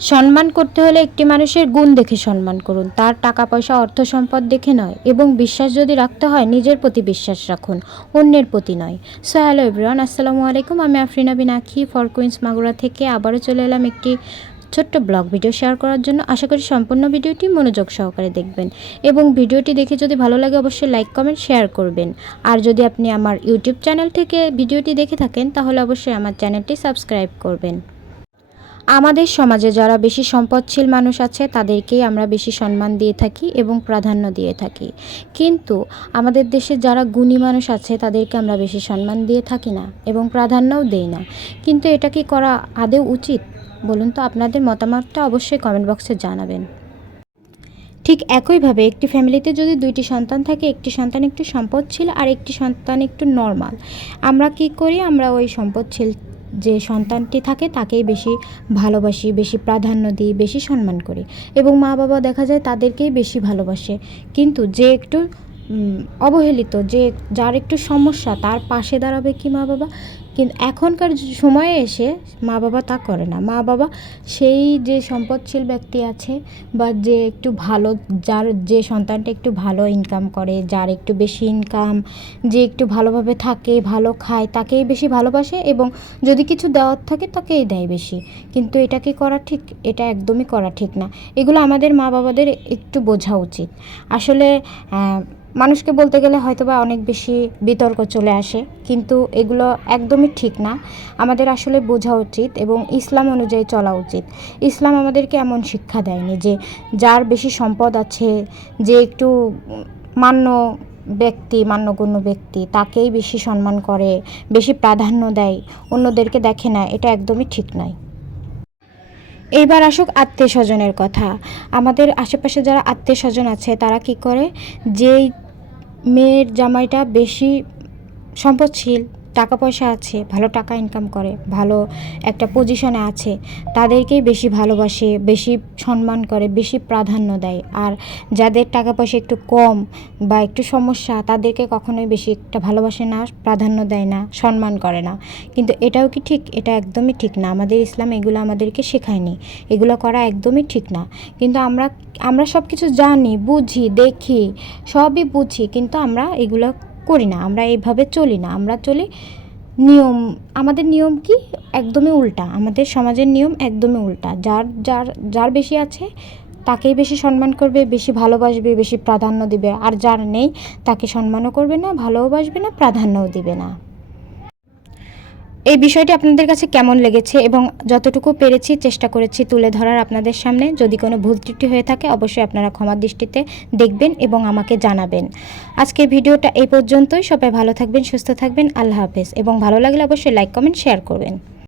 সম্মান করতে হলে একটি মানুষের গুণ দেখে সম্মান করুন, তার টাকা পয়সা অর্থ সম্পদ দেখে নয়। এবং বিশ্বাস যদি রাখতে হয় নিজের প্রতি বিশ্বাস রাখুন, অন্যের প্রতি নয়। সো হ্যালো এভরিওয়ান, আসসালামু আলাইকুম। আমি আফরিনা বিন আখি ফর কুইন্স মাগুরা থেকে আবারও চলে এলাম একটি ছোট্ট ব্লগ ভিডিও শেয়ার করার জন্য। আশা করি সম্পূর্ণ ভিডিওটি মনোযোগ সহকারে দেখবেন এবং ভিডিওটি দেখে যদি ভালো লাগে অবশ্যই লাইক কমেন্ট শেয়ার করবেন। আর যদি আপনি আমার ইউটিউব চ্যানেল থেকে ভিডিওটি দেখে থাকেন তাহলে অবশ্যই আমার চ্যানেলটি সাবস্ক্রাইব করবেন। আমাদের সমাজে যারা বেশি সম্পদশীল মানুষ আছে তাদেরকেই আমরা বেশি সম্মান দিয়ে থাকি এবং প্রাধান্য দিয়ে থাকি, কিন্তু আমাদের দেশে যারা গুণী মানুষ আছে তাদেরকে আমরা বেশি সম্মান দিয়ে থাকি না এবং প্রাধান্যও দেই না। কিন্তু এটা কি করা আদৌ উচিত বলুন তো? আপনাদের মতামতটা অবশ্যই কমেন্ট বক্সে জানাবেন। ঠিক একইভাবে একটি ফ্যামিলিতে যদি দুইটি সন্তান থাকে, একটি সন্তান একটু সম্পদশীল আর একটি সন্তান একটু নর্মাল, আমরা কি করি? আমরা ওই সম্পদশীল যে সন্তানটি থাকে তাকেই বেশি ভালোবাসি, বেশি প্রাধান্য দিই, বেশি সম্মান করি এবং মা বাবা দেখা যায় তাদেরকেই বেশি ভালোবাসে। কিন্তু যে একটু অবহেলিত, যার একটু সমস্যা, তার পাশে দাঁড়াবে কি মা বাবা? কিন্তু এখনকার সময়ে এসে মা বাবা তা করে না। মা বাবা সেই যে সম্পদশীল ব্যক্তি আছে বা যে একটু ভালো, যে সন্তানটা একটু ভালো ইনকাম করে, যার একটু বেশি ইনকাম, যে একটু ভালোভাবে থাকে, ভালো খায়, তাকেই বেশি ভালোবাসে এবং যদি কিছু দেওয়ার থাকে তাকেই দেয় বেশি। কিন্তু এটা কি করা ঠিক? এটা একদমই করা ঠিক না। এগুলো আমাদের মা বাবাদের একটু বোঝা উচিত। আসলে মানুষকে বলতে গেলে হয়তো বা অনেক বেশি বিতর্ক চলে আসে, কিন্তু এগুলো একদমই ঠিক না। আমাদের আসলে বোঝা উচিত এবং ইসলাম অনুযায়ী চলা উচিত। ইসলাম আমাদেরকে এমন শিক্ষা দেয়নি যে যার বেশি সম্পদ আছে, যে একটু মান্যগণ্য ব্যক্তি তাকেই বেশি সম্মান করে, বেশি প্রাধান্য দেয়, অন্যদেরকে দেখে না। এটা একদমই ঠিক নয়। এইবার আসুক আত্মীয় স্বজনের কথা। আমাদের আশেপাশে যারা আত্মীয় স্বজন আছে তারা কি করে? যেই মেয়ের জামাইটা বেশি সম্পদশীল, টাকা পয়সা আছে, ভালো টাকা ইনকাম করে, ভালো একটা পজিশনে আছে, তাদেরকেই বেশি ভালোবাসে, বেশি সম্মান করে, বেশি প্রাধান্য দেয়। আর যাদের টাকা পয়সা একটু কম বা একটু সমস্যা তাদেরকে কখনোই বেশি একটা ভালোবাসে না, প্রাধান্য দেয় না, সম্মান করে না। কিন্তু এটাও কি ঠিক? এটা একদমই ঠিক না। আমাদের ইসলাম এগুলো আমাদেরকে শেখায়নি। এগুলো করা একদমই ঠিক না। কিন্তু আমরা সব কিছু জানি, বুঝি, দেখি, সবই বুঝি, কিন্তু আমরা এগুলো করি না। আমরা এইভাবে চলি না। আমরা চলি নিয়ম। আমাদের নিয়ম কি? একদমই উল্টা। আমাদের সমাজের নিয়ম একদমই উল্টা। যার বেশি আছে তাকেই বেশি সম্মান করবে, বেশি ভালোবাসবে, বেশি প্রাধান্য দিবে। আর যার নেই তাকে সম্মানও করবে না, ভালোবাসবে না, প্রাধান্যও দিবে না। এই বিষয়টি আপনাদের কাছে কেমন লেগেছে এবং যতটুকু পেরেছি চেষ্টা করেছি তুলে ধরার আপনাদের সামনে। যদি কোনো ভুল ত্রুটি হয়ে থাকে অবশ্যই আপনারা ক্ষমার দৃষ্টিতে দেখবেন এবং আমাকে জানাবেন। আজকের ভিডিওটা এই পর্যন্তই। সবাই ভালো থাকবেন, সুস্থ থাকবেন। আল্লাহ হাফেজ। এবং ভালো লাগলে অবশ্যই লাইক কমেন্ট শেয়ার করবেন।